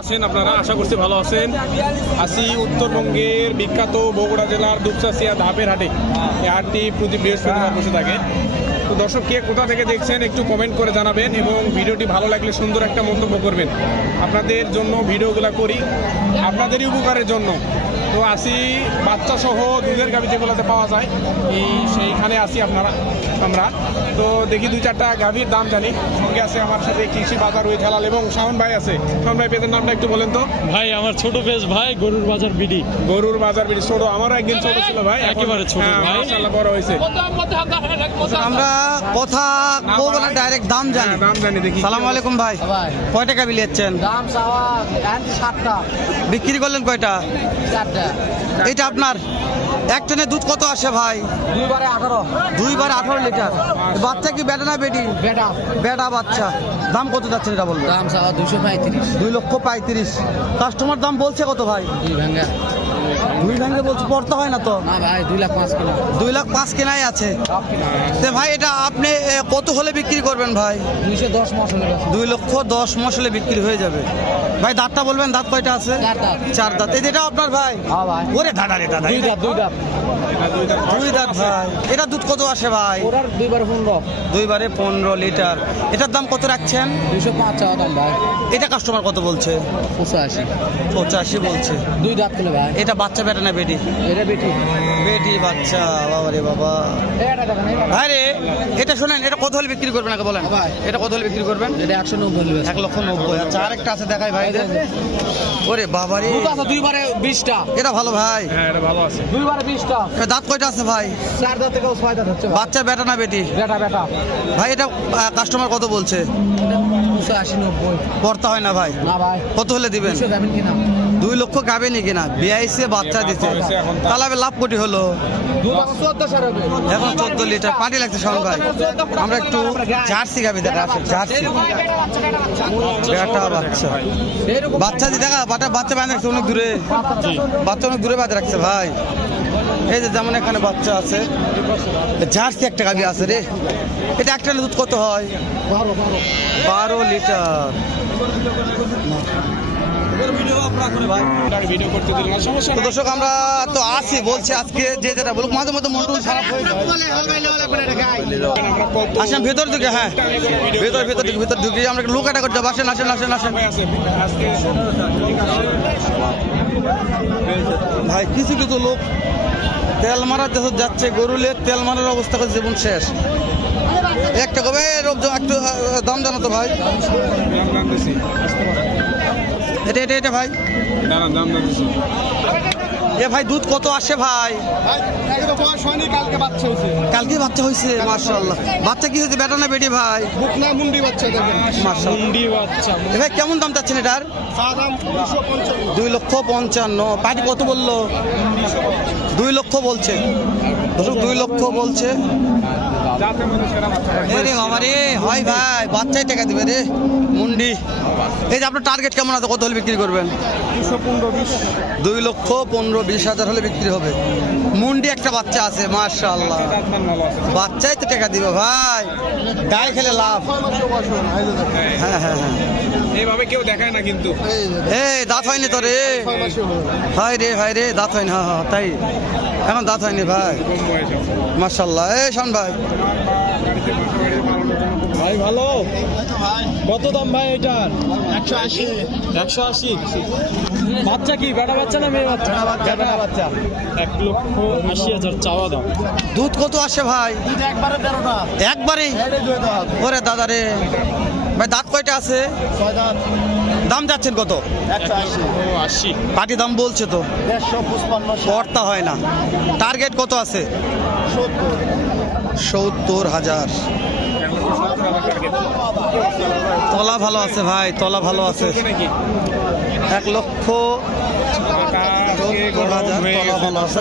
আছেন আপনারা? আশা করছি ভালো আছেন। আসি উত্তরবঙ্গের বিখ্যাত বগুড়া জেলার দুপচাচিয়া ধাপের হাটে। এই হাটটি প্রতি বৃহস্পতিবার বসে থাকে। তো দর্শক, কে কোথা থেকে দেখছেন একটু কমেন্ট করে জানাবেন এবং ভিডিওটি ভালো লাগলে সুন্দর একটা মন্তব্য করবেন। আপনাদের জন্য ভিডিওগুলো করি। আপনাদেরই উপকারের জন্য। তো আসি বাচ্চা সহ দুধের গাভি যেগুলোতে পাওয়া যায়। এই সেইখানে আসি আপনারা আমরা। তো দেখি দুই চারটা গাভীর দাম জানি। সঙ্গে আছে আমার সাথে কৃষি বাজার ওই খেলাল এবং শাহন ভাই আছে। শাহন ভাই পেজের নামটা একটু বলেন তো। ভাই আমার ছোট পেজ ভাই গরুর বাজার বিডি। গরুর বাজার বিডি। ছোট আমারও একদিন ছোট ছিল ভাই একেবারে ছোট হ্যাঁ, ভাই। মাশাআল্লাহ বড় হয়েছে। আমরা কথা বলব না ডাইরেক্ট দাম হ্যাঁ, জানি। দাম জানি দেখি। সালাম আলাইকুম ভাই। কয়টা টাকা বিলিয়েছেন? দাম সাওয়া 7টা বিক্রি করলেন কয়টা? 4টা এটা। আপনার এক ট্রেনে দুধ কত আসে ভাই? দুইবারে আঠারো। দুইবারে আঠারো লিটার। বাচ্চা কি বেটা না বেটি? বেটা। বেটা বাচ্চা। দাম কত যাচ্ছে এটা বলব দাম দুশো পঁয়ত্রিশ। দুই লক্ষ পঁয়ত্রিশ। কাস্টমার দাম বলছে কত ভাই? দুই ভাঙ্গা দুই ভেঙে বলছে পড়তে হয় না তো? না ভাই দুই লাখ পাঁচ কিলো দুই লাখ পাঁচ কেনাই আছে। তে ভাই এটা আপনি কত হলে বিক্রি করবেন ভাই? দুইশো দশ মাস হলে দুই লক্ষ দশ মাস হলে বিক্রি হয়ে যাবে। ভাই দাঁতটা বলবেন দাঁত কয়টা আছে? চার দাঁত। এই এটা আপনার ভাই? হ্যাঁ ওরে দাদা রে দাদা দুই দাঁত দুই দাঁত। দুই দাঁত ভাই। এটা দুধ কত আসে ভাই? দুইবার পনেরো। দুইবারে পনেরো লিটার। এটার দাম কত রাখছেন? দুইশো পাঁচ দাম ভাই। এটা কাস্টমার কত বলছে? পঁচাশি। পঁচাশি বলছে। দুই দাঁত ভাই। এটা বাচ্চা বেটা না বেটি? এটা বেটি। বেটি বাচ্চা বাবা। রে বাবা এটা এটা শোনেন এটা কত হলে বিক্রি করবেন আগে বলেন? ভাই। এটা কত হলে বিক্রি করবেন? এটা একশো নব্বই এক লক্ষ নব্বই। আচ্ছা আরেকটা আছে দেখাই ভাই। ওরে বাবা রে দুইবারে বিশটা। এটা ভালো ভাই। হ্যাঁ এটা ভালো আছে। দুইবারে বিশটা। দাঁত কয়টা আছে ভাই? চার দাঁত থেকে ছয় দাঁত হচ্ছে বাচ্চা বেটা না বেটি? বেটা বেটা। ভাই এটা কাস্টমার কত বলছে? দুশো আশি নব্বই। পড়তে হয় না ভাই। না ভাই। কত হলে দিবেন? কিনা দুই লক্ষ গাবে নি কিনা বিআইসি বাচ্চা দিতে তা- তাহলে লাভ কোটি হলো? এখন চোদ্দ লিটার পানি লাগছে ভাই। আমরা একটু জার্সি গাবি দেখা জার্সি। বেটা বাচ্চা। বাচ্চা দি দেখা বাটা বাচ্চা বাঁধে রাখছে অনেক দূরে। বাচ্চা অনেক দূরে বাঁধে রাখছে ভাই। এই যে যেমন এখানে বাচ্চা আছে। জার্সি একটা গাবি আছে রে। এটা একটা দুধ কত হয়? বারো লিটার। তো দর্শক আমরা তো আছি বলছি আজকে যে যেটা বলুক মাঝে মধ্যে মন খারাপ হয়ে আসেন ভেতর দিকে হ্যাঁ। ভেতর ভেতর দিকে ভেতর ঢুকে আমরা একটু লোকাটা করতে আসেন আসেন আসেন আসেন। সময় আছে আজকে ভাই কিছু কিছু লোক তেল মারার দেশে যাচ্ছে গরুলের তেল মারার অবস্থা করে জীবন শেষ। একটা কবে রোগ একটু দাম জানো তো ভাই? এটা এটা এটা ভাই। এ ভাই দুধ কত আসে ভাই? কালকে বাচ্চা হয়েছে। বাচ্চা হয়েছে মার্শাল্লাহ বাচ্চা কি হয়েছে বেটা না বেটি ভাই? মুন্ডি বাচ্চা মুন্ডি বাচ্চা এ ভাই কেমন দাম চাচ্ছেন এটার? দুই লক্ষ পঞ্চান্ন। পার্টি কত বলল? দুই লক্ষ বলছে। দর্শক দুই লক্ষ বলছে। রে বাবা রে হয় ভাই বাচ্চাই টাকা দিবে রে। মুন্ডি। এই যে আপনার টার্গেট কেমন আছে? কত হলে বিক্রি করবেন? দুশো পনেরো বিশ দুই লক্ষ পনেরো বিশ হাজার হলে বিক্রি হবে। মুন্ডি একটা বাচ্চা আছে মার্শাল্লাহ বাচ্চাই তো টাকা দিবে ভাই। গায়ে খেলে লাভ। হ্যাঁ হ্যাঁ হ্যাঁ। এইভাবে কেউ দেখায় না কিন্তু। এই দাঁত হয়নি তো রে হাই রে হাই রে দাঁত হয়নি। হ্যাঁ হ্যাঁ তাই। এখন দাঁত হয়নি ভাই। মার্শাল্লাহ এই শান ভাই। ভাই ভালো। কত দাম ভাই এটার? একশো আশি। একশো আশি? বাচ্চা কি? বেটা বাচ্চা না মেয়ে বাচ্চা? বেটা বাচ্চা এক লক্ষ আশি হাজার চাওয়া দাম দুধ কত আসে ভাই? একবারে তেরোটা। একবারেই ওরে দাদা রে। ভাই দাঁত কয়টা আছে? দাম যাচ্ছেন কত? একশো আশি। পাটি দাম বলছে তো। কর্তা হয় না। টার্গেট কত আছে? সত্তর হাজার। তলা ভালো আছে ভাই তলা ভালো আছে। এক লক্ষ সত্তর হাজার তলা ভালো আছে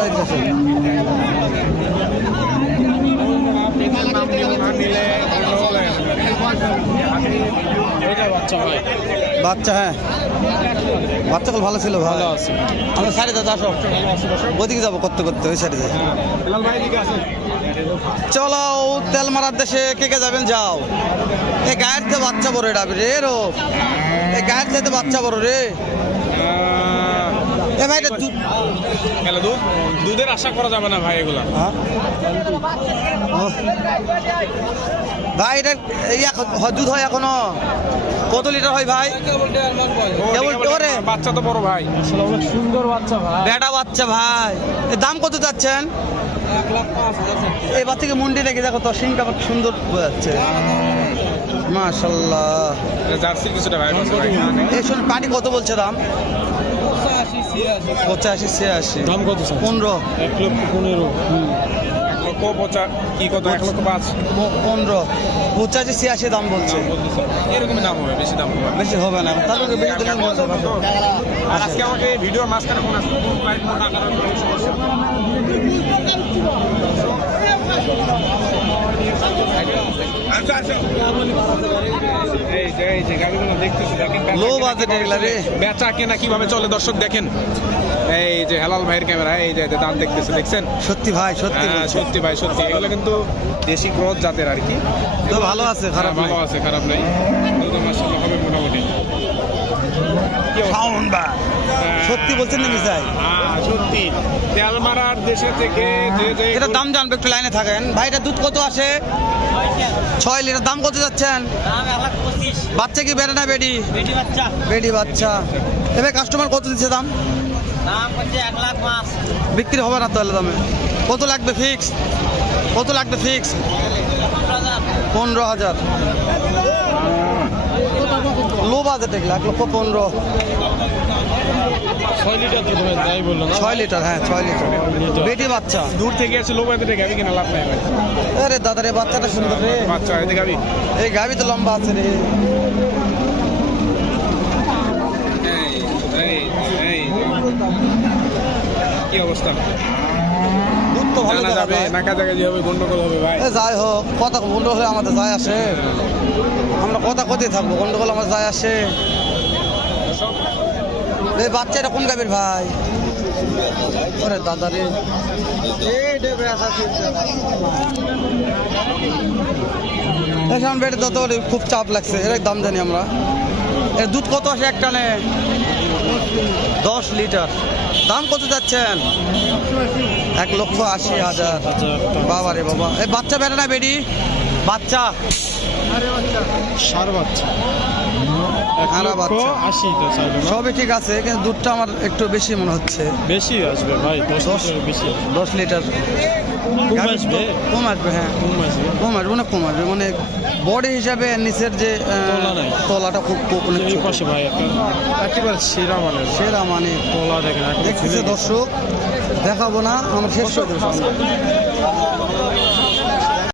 বাচ্চা হ্যাঁ। বাচ্চা কল ভালো ছিল ভালো আছে। আমরা সাইডে যাব আসো। ওইদিকে যাব করতে করতে ওই সাইডে যাই চলো তেল মারার দেশে কে কে যাবেন? যাও। এ গায়ের থেকে বাচ্চা বড় এটা রে রো। এই গায়ের থেকে বাচ্চা বড় রে। এ ভাই এটা দুধ দুধ দুধের আশা করা যাবে না ভাই এগুলা। হ্যাঁ? ভাই এটা এই এখন- দুধ হয় এখনও? কত লিটার হয় ভাই? কেবল কেবল ওরে। বাচ্চা তো বড় ভাই। সুন্দর বাচ্চা ভাই। বেটা বাচ্চা ভাই। দাম কত যাচ্ছেন এবার থেকে মুন্ডি রেখে দেখো তো সিংটা কত সুন্দর যাচ্ছে মাশাল্লাহ। এটা জার্সির কিছুটা ভাই? এই শুন পাটি কত বলছে দাম? পঁচাশি ছিয়াশি। দাম কত পনেরো। এক লক্ষ পনেরো। এক লক্ষ পঁচা কি কত? এক লক্ষ পাঁচ। পনেরো। পঁচাশি ছিয়াশি দাম বলছে। এরকমই দাম হবে বেশি দাম হবে। বেশি হবে না তাহলে বেশি দিলে মজা হবে। আর আজকে আমাকে ভিডিওর মাঝখানে ফোন আসলো কোন ফ্লাইট মোড আকার আচ্ছা আচ্ছা এই যে এই যে গাড়িগুলো দেখতেছি দেখেন বেচা Low কেনা কীভাবে এগুলা রে। চলে। বেচা কেনা কীভাবে চলে দর্শক দেখেন। এই যে হেলাল ভাইয়ের ক্যামেরা এই যে দাঁত দেখতেছে দেখছেন? সত্যি ভাই সত্যি হ্যাঁ, সত্যি ভাই সত্যি। এগুলো কিন্তু দেশি ক্রস জাতের আর কি। তো ভালো আছে খারাপ হ্যাঁ, ভালো আছে খারাপ নাই। হবে মোটামুটি? হ্যাঁ, সত্যি বলছেন নাকি স্যার? হ্যাঁ, সত্যি। তেল মারার দেশে থেকে এটা দাম জানবে একটু লাইনে থাকেন। ভাই এটা দুধ কত আসে? ছয় লিটার, দাম কত যাচ্ছেন? বাচ্চা কি বেড়ে না বেডি? বেডি বাচ্চা। এবার কাস্টমার কত দিচ্ছে দাম? বিক্রি হবে না তাহলে দামে। কত লাগবে ফিক্স কত লাগবে ফিক্স পনেরো হাজার। লো বাজেট এক লক্ষ পনেরো। ছয় লিটার দুধ তাই বলল না? ছয় লিটার হ্যাঁ ছয় লিটার। লিটার। বেটি বাচ্চা। দূর থেকে এসে লোক এতে গাবি কিনা লাভ নাই ভাই। আরে দাদা রে বাচ্চাটা সুন্দর রে। বাচ্চা এতে গাবি। এই গাভি তো লম্বা আছে রে। এই এই এই। কি অবস্থা? দুধ তো ভালো যাবে নাকা জায়গা হবে গন্ডগোল হবে ভাই। যাই হোক কথা গন্ডগোল হলে আমাদের যায় আসে। আমরা কথা কথাই থাকব গন্ডগোল আমার যায় আসে। এই বাচ্চাটা কোন গাভীর ভাই? ওরে দাদা রে। এখন বেটে খুব চাপ লাগছে। এর দাম জানি আমরা। এর দুধ কত আসে এক টানে? দশ লিটার। দাম কত যাচ্ছেন? এক লক্ষ আশি হাজার। বাবা রে বাবা। এই বাচ্চা বেড়ে না বেডি? বাচ্চা। সার বাচ্চা। এক বাচ্চা। আশি তো সবই ঠিক আছে কিন্তু দুধটা আমার একটু বেশি মনে হচ্ছে। বেশি আসবে ভাই দশ বেশি দশ লিটার। কম আসবে? কম আসবে হ্যাঁ। কম আসবে? কম আসবে অনেক কম আসবে মানে বডি হিসাবে নিচের যে তলাটা খুব খুব অনেক পাশে ভাই একেবারে সেরা মানের। সেরা মানে তোলা দেখেন একদম দেখতেছে দর্শক দেখাবো না আমরা শেষ করে দেবো